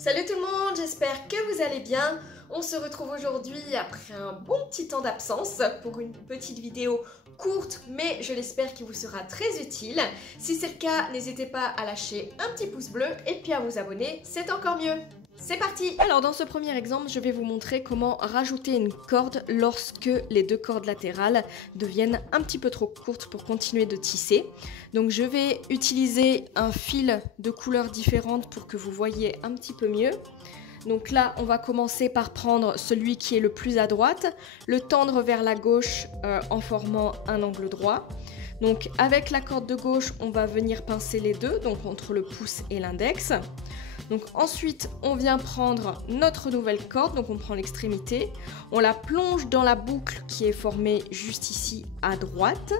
Salut tout le monde, j'espère que vous allez bien. On se retrouve aujourd'hui après un bon petit temps d'absence pour une petite vidéo courte, mais je l'espère qui vous sera très utile. Si c'est le cas, n'hésitez pas à lâcher un petit pouce bleu et puis à vous abonner, c'est encore mieux. C'est parti! Alors dans ce premier exemple, je vais vous montrer comment rajouter une corde lorsque les deux cordes latérales deviennent un petit peu trop courtes pour continuer de tisser. Donc je vais utiliser un fil de couleurs différentes pour que vous voyez un petit peu mieux. Donc là, on va commencer par prendre celui qui est le plus à droite, le tendre vers la gauche en formant un angle droit. Donc avec la corde de gauche, on va venir pincer les deux, donc entre le pouce et l'index. Donc ensuite, on vient prendre notre nouvelle corde, donc on prend l'extrémité, on la plonge dans la boucle qui est formée juste ici à droite.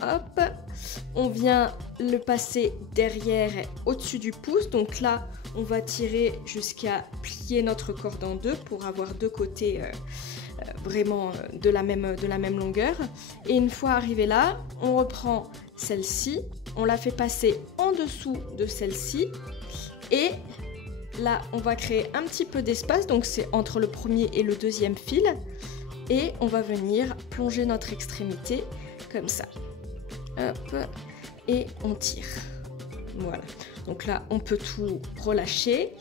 Hop, on vient le passer derrière au-dessus du pouce, donc là, on va tirer jusqu'à plier notre corde en deux pour avoir deux côtés vraiment de la même longueur. Et une fois arrivé là, on reprend celle-ci, on la fait passer en dessous de celle-ci. Et là, on va créer un petit peu d'espace, donc c'est entre le premier et le deuxième fil. Et on va venir plonger notre extrémité comme ça. Hop, et on tire. Voilà. Donc là, on peut tout relâcher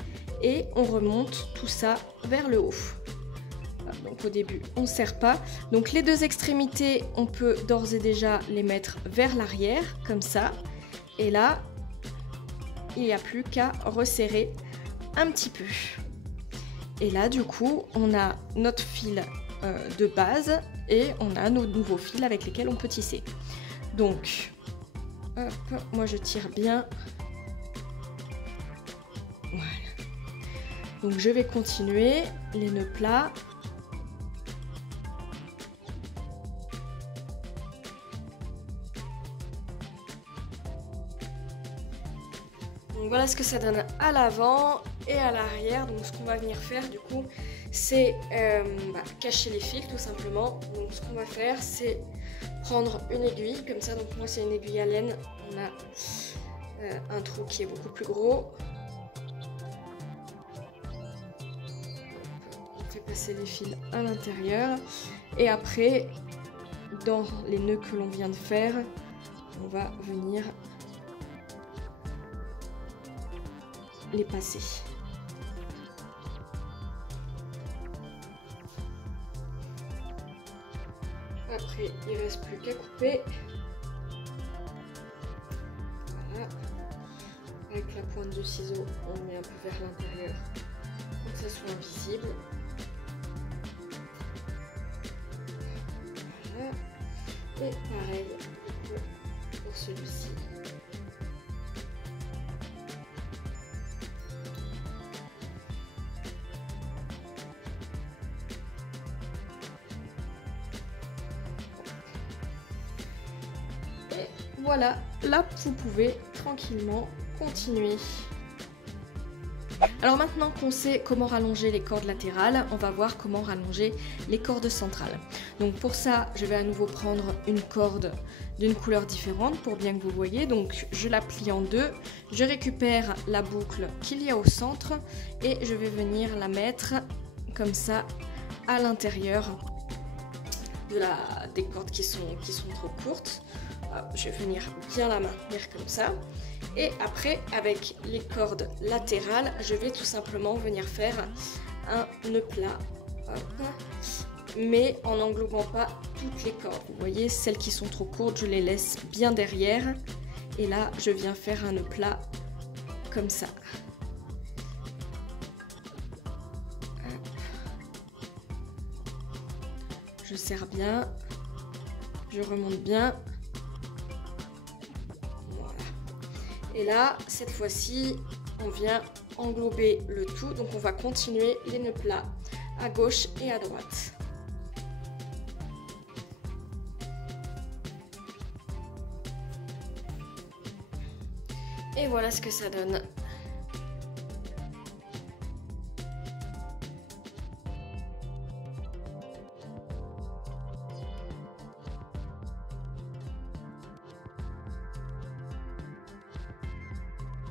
et on remonte tout ça vers le haut. Donc au début, on ne serre pas. Donc les deux extrémités, on peut d'ores et déjà les mettre vers l'arrière, comme ça. Et là, il n'y a plus qu'à resserrer un petit peu. Et là, du coup, on a notre fil de base et on a nos nouveaux fils avec lesquels on peut tisser. Donc, hop, moi je tire bien. Voilà. Donc je vais continuer les nœuds plats. Donc voilà ce que ça donne à l'avant et à l'arrière. Donc ce qu'on va venir faire du coup, c'est cacher les fils tout simplement. Donc ce qu'on va faire, c'est prendre une aiguille comme ça. Donc moi c'est une aiguille à laine. On a un trou qui est beaucoup plus gros. On fait passer les fils à l'intérieur. Et après, dans les nœuds que l'on vient de faire, on va venir les passer. Après, il ne reste plus qu'à couper. Voilà. Avec la pointe du ciseau, on met un peu vers l'intérieur pour que ça soit invisible. Voilà. Et pareil pour celui-ci. Voilà, là vous pouvez tranquillement continuer. Alors maintenant qu'on sait comment rallonger les cordes latérales, on va voir comment rallonger les cordes centrales. Donc pour ça, je vais à nouveau prendre une corde d'une couleur différente pour bien que vous voyez. Donc je la plie en deux, je récupère la boucle qu'il y a au centre et je vais venir la mettre comme ça à l'intérieur des cordes qui sont trop courtes. Je vais venir bien la maintenir comme ça. Et après, avec les cordes latérales, je vais tout simplement venir faire un nœud plat. Hop. Mais en n'englobant pas toutes les cordes. Vous voyez, celles qui sont trop courtes, je les laisse bien derrière. Et là, je viens faire un nœud plat comme ça. Hop. Je serre bien. Je remonte bien. Et là, cette fois-ci, on vient englober le tout. Donc, on va continuer les nœuds plats à gauche et à droite. Et voilà ce que ça donne